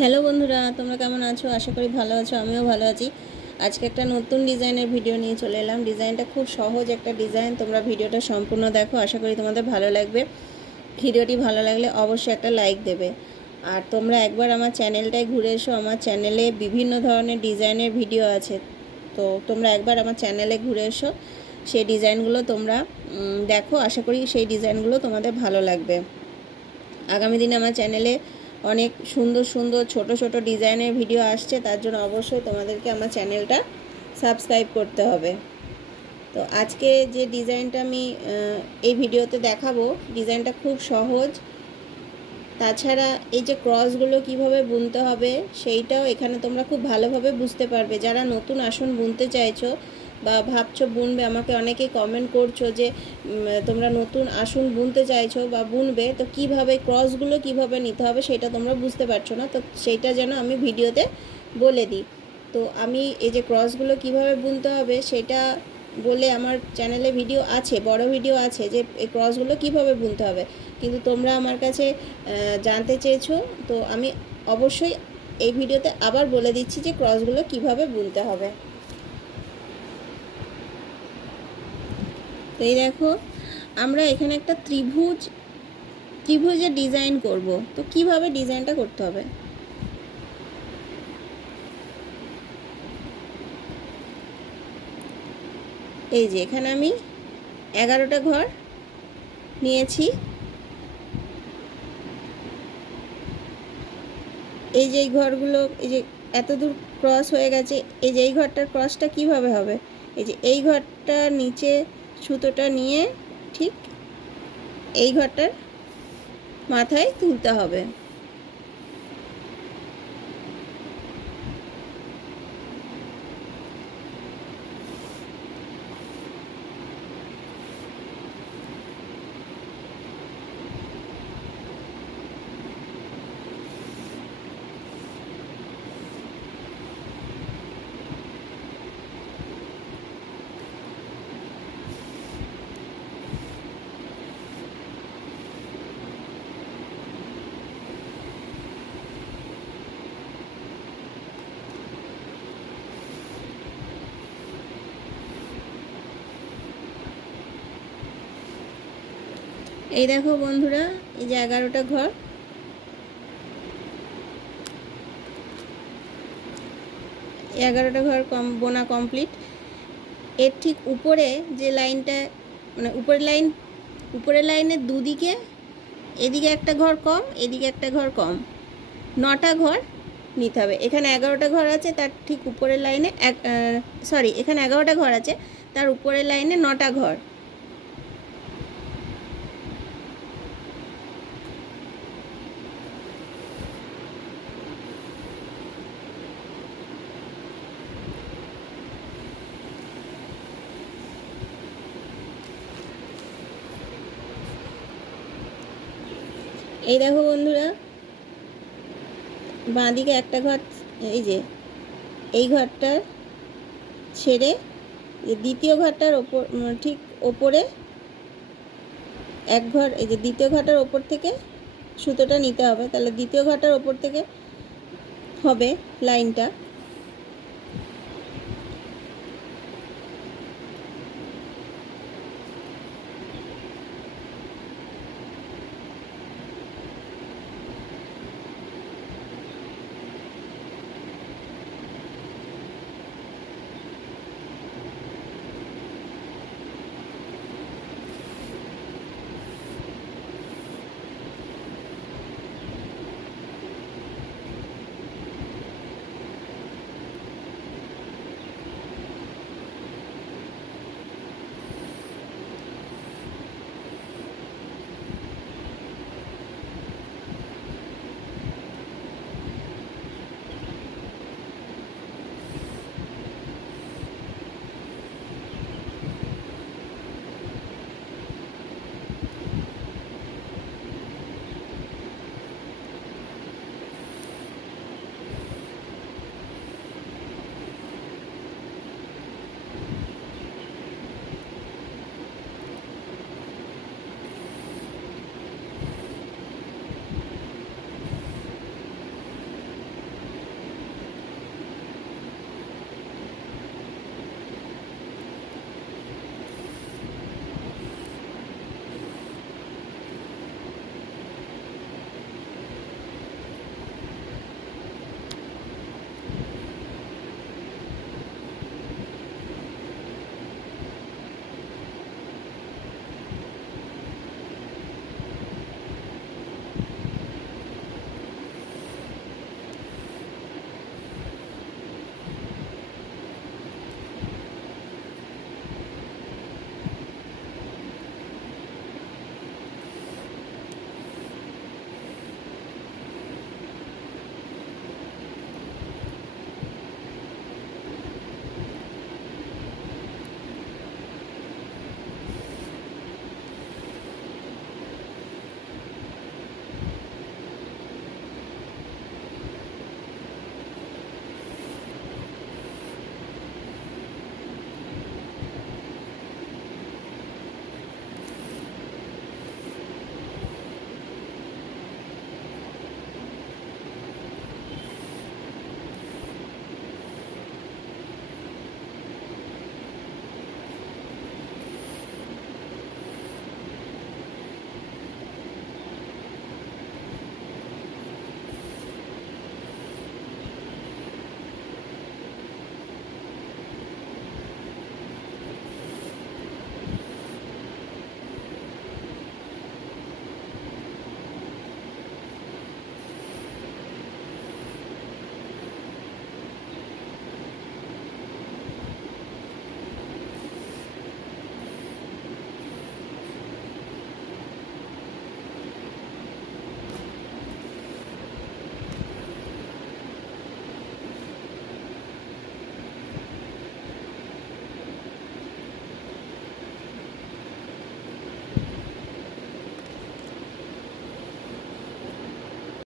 Hello বন্ধুরা, তোমরা কেমন আছো? আশা করি ভালো আছো। আমিও ভালো আছি। আজকে একটা নতুন ডিজাইনের ভিডিও নিয়ে চলে এলাম। ডিজাইনটা খুব সহজ একটা ডিজাইন। তোমরা ভিডিওটা সম্পূর্ণ দেখো, আশা করি তোমাদের ভালো লাগবে। ভিডিওটি ভালো লাগলে অবশ্যই একটা লাইক দেবে। আর তোমরা একবার আমার চ্যানেলটায় ঘুরে এসো। আমার চ্যানেলে বিভিন্ন ধরনের ডিজাইনের ভিডিও আছে, তো তোমরা একবার আমার চ্যানেলে ঘুরে এসো, সেই ডিজাইনগুলো তোমরা দেখো। আশা করি সেই ডিজাইনগুলো তোমাদের ভালো লাগবে। আগামী দিনে আমার চ্যানেলে অনেক সুন্দর সুন্দর ছোট ছোট ডিজাইনের ভিডিও আসছে, তার জন্য অবশ্যই তোমাদেরকে আমার চ্যানেলটা সাবস্ক্রাইব করতে হবে। তো আজকে যে ডিজাইনটা আমি এই ভিডিওতে দেখাবো, ডিজাইনটা খুব সহজ। তাছাড়া এই যে ক্রসগুলো কিভাবে বুনতে হবে সেইটাও এখানে তোমরা খুব ভালোভাবে বুঝতে পারবে। যারা নতুন আসন বুনতে চাইছো বা ভাবছো বুনবে, আমাকে অনেকেই কমেন্ট করছো যে তোমরা নতুন আসন বুনতে চাইছো বা বুনবে, তো কিভাবে ক্রসগুলো কিভাবে নিতে হবে সেটা তোমরা বুঝতে পারছো না। তো সেইটা যেন আমি ভিডিওতে বলে দিই। তো আমি এই যে ক্রসগুলো কিভাবে বুনতে হবে সেটা বলে আমার চ্যানেলে ভিডিও আছে, বড় ভিডিও আছে যে এই ক্রসগুলো কিভাবে বুনতে হবে, কিন্তু তোমরা আমার কাছে জানতে চেয়েছো, তো আমি অবশ্যই এই ভিডিওতে আবার বলে দিচ্ছি যে ক্রসগুলো কিভাবে বুনতে হবে। তো এই দেখো, আমরা এখানে একটা ত্রিভুজের ডিজাইন করব। তো কিভাবে ডিজাইনটা করতে হবে, এই যে এখানে আমি 11টা ঘর নিয়েছি। এই যে এই ঘরগুলো, এই যে এত দূর ক্রস হয়ে গেছে, এই যে এই ঘরটার ক্রসটা কিভাবে হবে, এই যে এই ঘরটার নিচে সুতোটা নিয়ে ঠিক এই ঘরটার মাথায় তুলতে হবে। এই দেখো বন্ধুরা, এই যে 11টা ঘর, 11টা ঘর বোনা কমপ্লিট। এর ঠিক উপরে যে লাইনটা, মানে উপরের লাইনের দুদিকে, এদিকে একটা ঘর কম, এদিকে একটা ঘর কম, 9টা ঘর নিতে হবে। এখানে 11টা ঘর আছে, তার ঠিক উপরের লাইনে এখানে 11টা ঘর আছে, তার উপরের লাইনে 9টা ঘর। এই দেখো বন্ধুরা, বাঁদিকে একটা ঘর, এই যে এই ঘরটা ছেড়ে দ্বিতীয় ঘরটার ওপর, ঠিক ওপরে এক ঘর, এই যে দ্বিতীয় ঘরটার ওপর থেকে সুতোটা নিতে হবে। তাহলে দ্বিতীয় ঘরটার ওপর থেকে হবে লাইনটা।